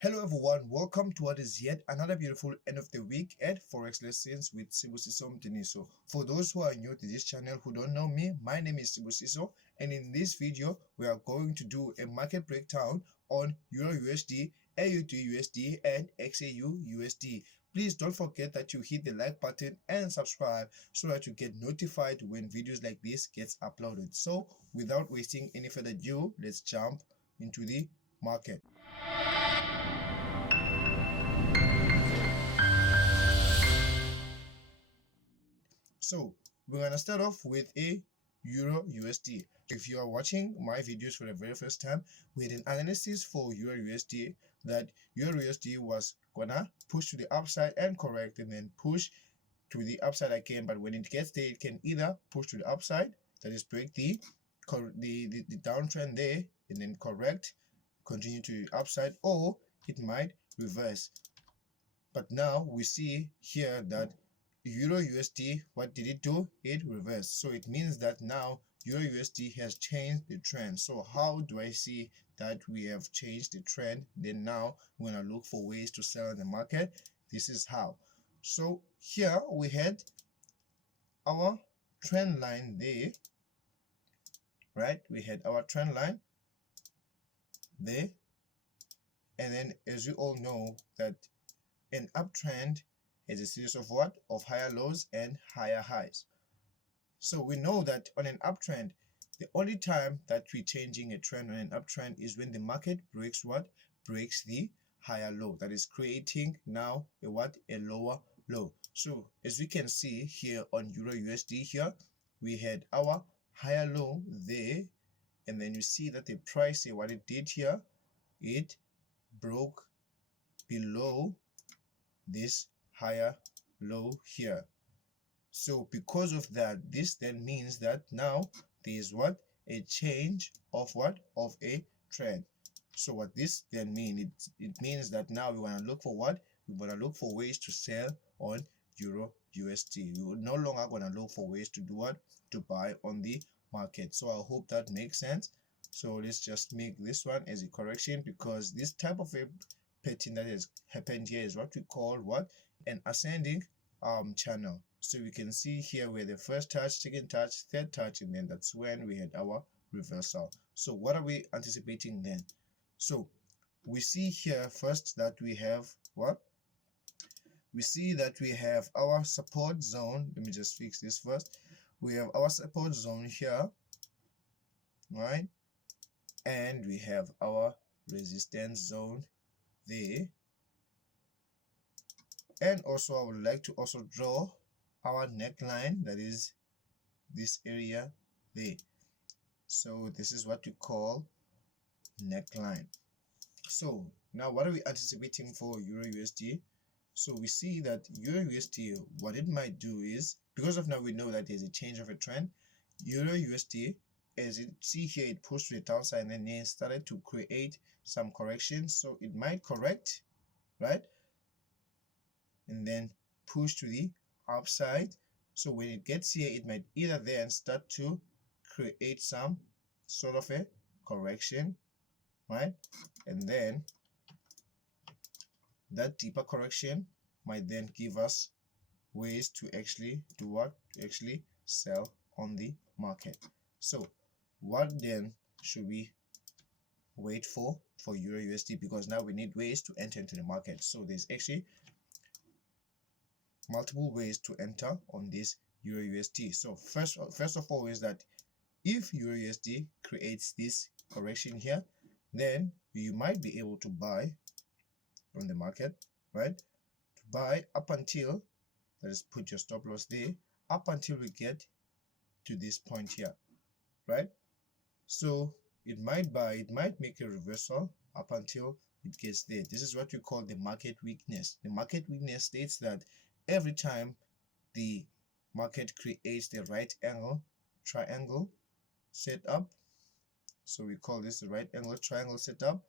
Hello everyone, welcome to what is yet another beautiful end of the week at Forex Lessons with Sibusiso Mtiniso. For those who are new to this channel who don't know me, my name is Sibusiso, and in this video we are going to do a market breakdown on EURUSD, AUDUSD and XAUUSD. Please don't forget that you hit the like button and subscribe so that you get notified when videos like this gets uploaded. So without wasting any further ado, let's jump into the market. So we're gonna start off with a Euro USD. If you are watching my videos for the very first time, we had an analysis for Euro USD that Euro USD was gonna push to the upside and correct, and then push to the upside again. But when it gets there, it can either push to the upside, that is break the downtrend there, and then correct, continue to the upside, or it might reverse. But now we see here that Euro USD, what did it do? It reversed. So it means that now Euro USD has changed the trend. So how do I see that we have changed the trend? Then now we're going to look for ways to sell in the market. This is how. So here we had our trend line there, right? We had our trend line there. And then as you all know that an uptrend is a series of what? Of higher lows and higher highs. So we know that on an uptrend, the only time that we're changing a trend on an uptrend is when the market breaks what? Breaks the higher low. That is creating now a what? A lower low. So as we can see here on Euro USD here, we had our higher low there, and then you see that the price here, what it did here, it broke below this higher low here. So because of that, this then means that now there is what? A change of what? Of a trend. So what this then means, it means that now we want to look for what? We want to look for ways to sell on Euro USD. We will no longer going to look for ways to do what? To buy on the market. So I hope that makes sense. So let's just make this one as a correction, because this type of a pattern that has happened here is what we call what? An ascending channel. So we can see here where the first touch, second touch, third touch, and then that's when we had our reversal. So what are we anticipating then? So we see here first that we have what? We see that we have our support zone. Let me just fix this first. We have our support zone here, right? And we have our resistance zone there. And also I would like to also draw our neckline, that is this area there. So this is what we call neckline. So now what are we anticipating for Euro USD? So we see that Euro USD, what it might do is, because of now we know that there's a change of a trend, Euro USD, as you see here, it pushed to the downside and then it started to create some corrections. So it might correct, right? And then push to the upside. So when it gets here, it might either then start to create some sort of a correction, right? And then that deeper correction might then give us ways to actually do what? To actually sell on the market. So what then should we wait for Euro USD? Because now we need ways to enter into the market. So there's actually multiple ways to enter on this Euro USD. So first of all is that if Euro USD creates this correction here, then you might be able to buy on the market, right? To buy up until, let's put your stop loss there, up until we get to this point here, right? So it might buy, it might make a reversal up until it gets there. This is what we call the market weakness. The market weakness states that every time the market creates the right angle triangle setup, so we call this the right angle triangle setup,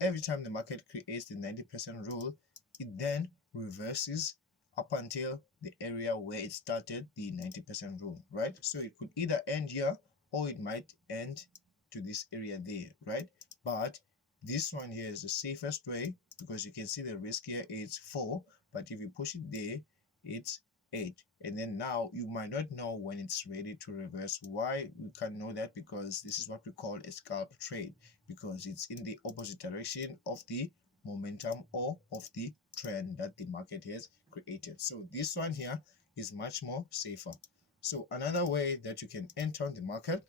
every time the market creates the 90% rule, it then reverses up until the area where it started the 90% rule, right? So it could either end here or it might end to this area there, right? But this one here is the safest way because you can see the risk here is 4, but if you push it there, it's 8. And then now you might not know when it's ready to reverse. Why we can know that? Because this is what we call a scalp trade, because it's in the opposite direction of the momentum or of the trend that the market has created. So this one here is much more safer. So another way that you can enter the market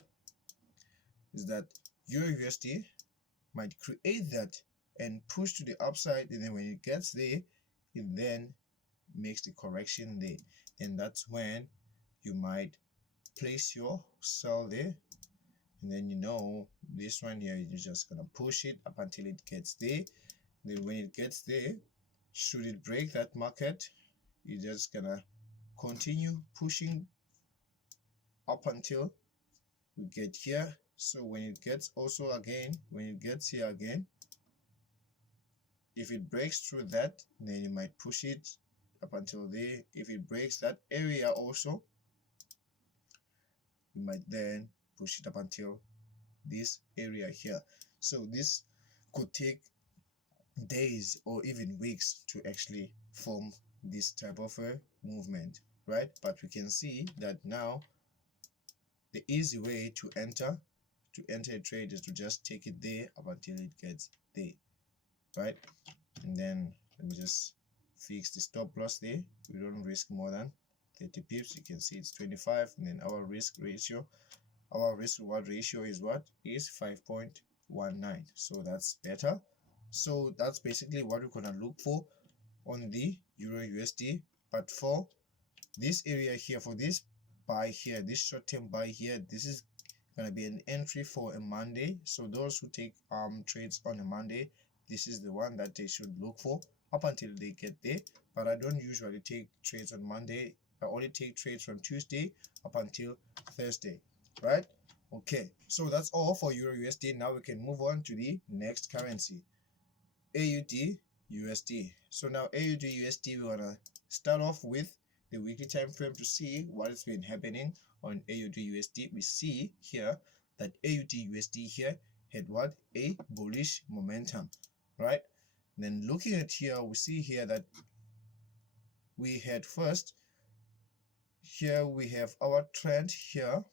is that EURUSD might create that and push to the upside, and then when it gets there, it then makes the correction there. And that's when you might place your sell there, and then this one here, you're just gonna push it up until it gets there. Then when it gets there, should it break that market, you're just gonna continue pushing up until we get here. So when it gets here again, if it breaks through that, then you might push it up until there. If it breaks that area also, you might then push it up until this area here. So this could take days or even weeks to actually form this type of a movement, right? But we can see that now the easy way to enter a trade is to just take it there up until it gets there, right? And then let me just fix the stop loss there. We don't risk more than 30 pips. You can see it's 25, and then our risk reward ratio is what? Is 5.19. So that's better. So that's basically what we're gonna look for on the EURUSD. But for this area here, for this buy here, this short-term buy here, this is gonna be an entry for a Monday. So those who take trades on a Monday, this is the one that they should look for up until they get there. But I don't usually take trades on Monday. I only take trades from Tuesday up until Thursday, right? Okay, so that's all for EURUSD. Now we can move on to the next currency, AUD USD. So now AUD USD, we're gonna start off with the weekly time frame to see what has been happening on AUD USD. We see here that AUD USD here had what? A bullish momentum, right? Then looking at here, we see here that we had first here, we have our trend here.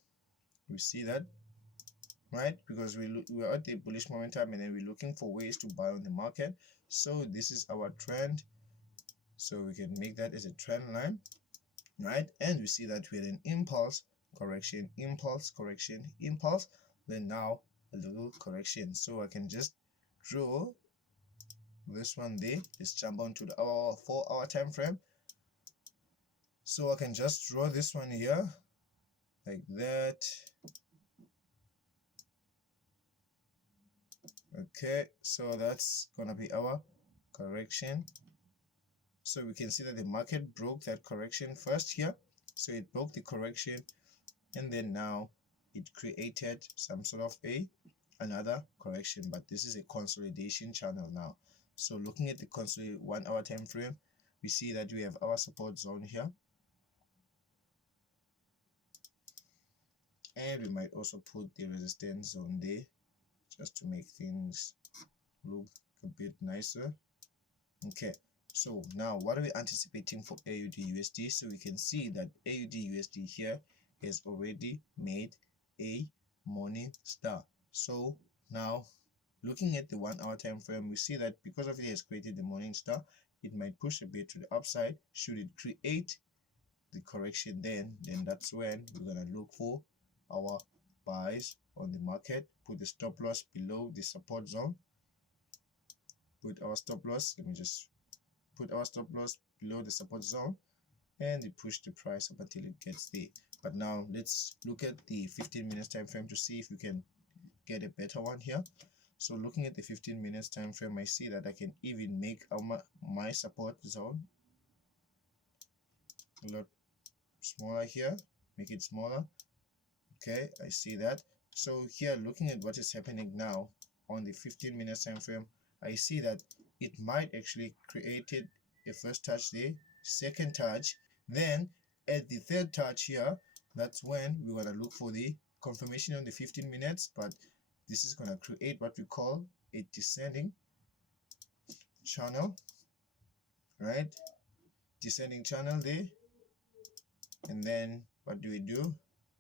We see that, right? Because we're at the bullish momentum, and then we're looking for ways to buy on the market. So this is our trend, so we can make that as a trend line, right? And we see that we had an impulse, correction, impulse, correction, impulse, then now a little correction. So I can just draw this one there. Let's jump onto the 4-hour time frame. So I can just draw this one here like that. Okay, so that's gonna be our correction. So we can see that the market broke that correction first here. So it broke the correction, and then now it created some sort of another correction, but this is a consolidation channel now. So looking at the 1-hour time frame, we see that we have our support zone here, and we might also put the resistance zone there just to make things look a bit nicer. Okay, so now what are we anticipating for AUD USD? So we can see that AUD USD here has already made a morning star. So now looking at the 1-hour time frame, we see that because of it has created the morning star, it might push a bit to the upside. Should it create the correction, then that's when we're gonna look for our buys on the market. Put the stop loss below the support zone. Put our stop loss, let me just put our stop loss below the support zone, and it pushed the price up until it gets there. But now let's look at the 15 minutes time frame to see if we can get a better one here. So looking at the 15 minutes time frame, I see that I can even make my support zone a lot smaller here, make it smaller. Okay, I see that. So here, looking at what is happening now on the 15 minutes time frame, I see that it might actually created a first touch there, second touch, then at the third touch here, that's when we're gonna look for the confirmation on the 15 minutes. But this is gonna create what we call a descending channel, right? Descending channel there. And then what do?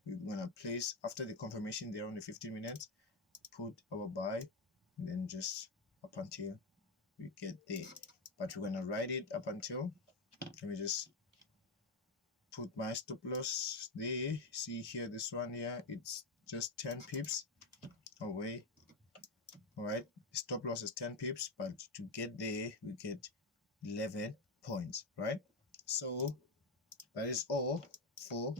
We're gonna place, after the confirmation there on the 15 minutes, put our buy, and then just up until we get there. But we're gonna ride it up until, let me just put my stop loss there. See here, this one here, it's just 10 pips away. All right, stop loss is 10 pips, but to get there we get 11 points, right? So that is all for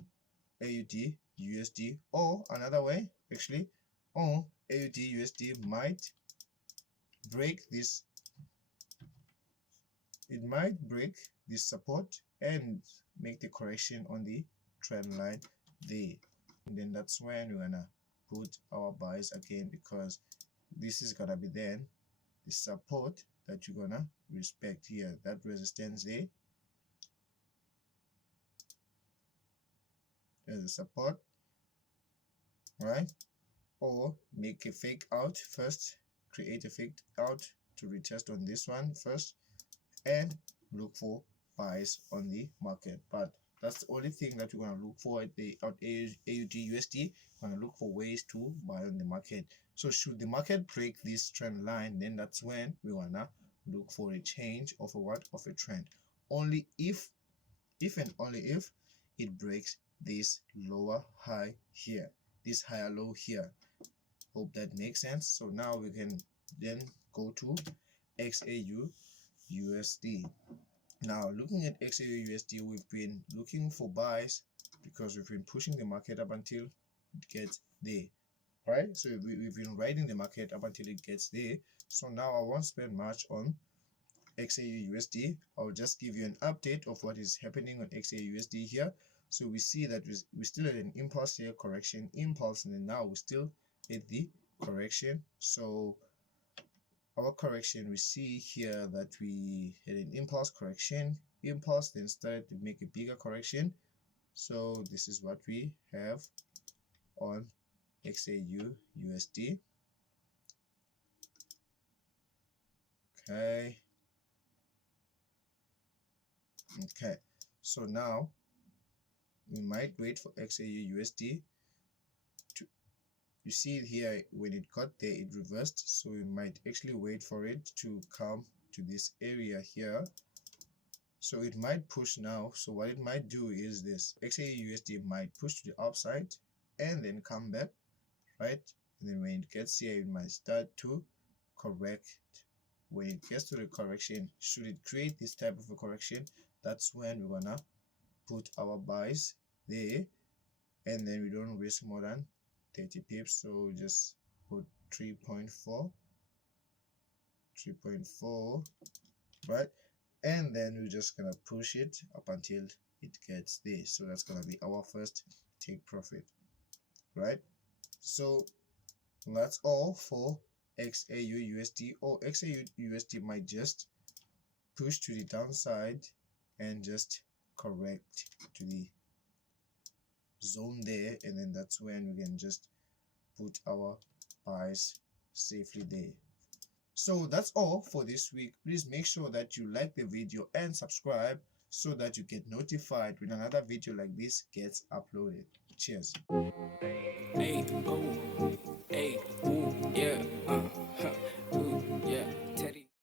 AUD USD. Or another way, actually, or AUD USD might break this, it might break this support and make the correction on the trend line there, and then that's when we're gonna put our buys again, because this is gonna be then the support that you're gonna respect here, that resistance there. There's a support, right? Or make a fake out first, create a fake out to retest on this one first, and look for buys on the market. But that's the only thing that we're going to look for at the AUD USD. We're going to look for ways to buy on the market. So should the market break this trend line, then that's when we want to look for a change of a what, of a trend. Only if and only if it breaks this lower high here, this higher low here. Hope that makes sense. So now we can then go to XAUUSD. Now looking at XAUUSD, we've been looking for buys because we've been pushing the market up until it gets there, right? So we've been riding the market up until it gets there. So now I won't spend much on XAUUSD. I'll just give you an update of what is happening on XAUUSD here. So we see that we still had an impulse here, correction, impulse, and then now we're still at the correction. So our correction, we see here that we had an impulse, correction, impulse, then started to make a bigger correction. So this is what we have on XAUUSD. Okay, so now we might wait for XAUUSD to, you see it here, when it got there it reversed, so we might actually wait for it to come to this area here. So it might push now. So what it might do is this, XAUUSD might push to the upside and then come back, right? And then when it gets here, it might start to correct. When it gets to the correction, should it create this type of a correction, that's when we're gonna put our buys there, and then we don't risk more than 30 pips. So just put 3.4, right? And then we're just gonna push it up until it gets there. So that's gonna be our first take profit, right? So that's all for XAUUSD. Or XAUUSD might just push to the downside and just correct to the zone there, and then that's when we can just put our buys safely there. So that's all for this week. Please make sure that you like the video and subscribe so that you get notified when another video like this gets uploaded. Cheers. Hey, oh, hey, ooh, yeah, ooh, yeah.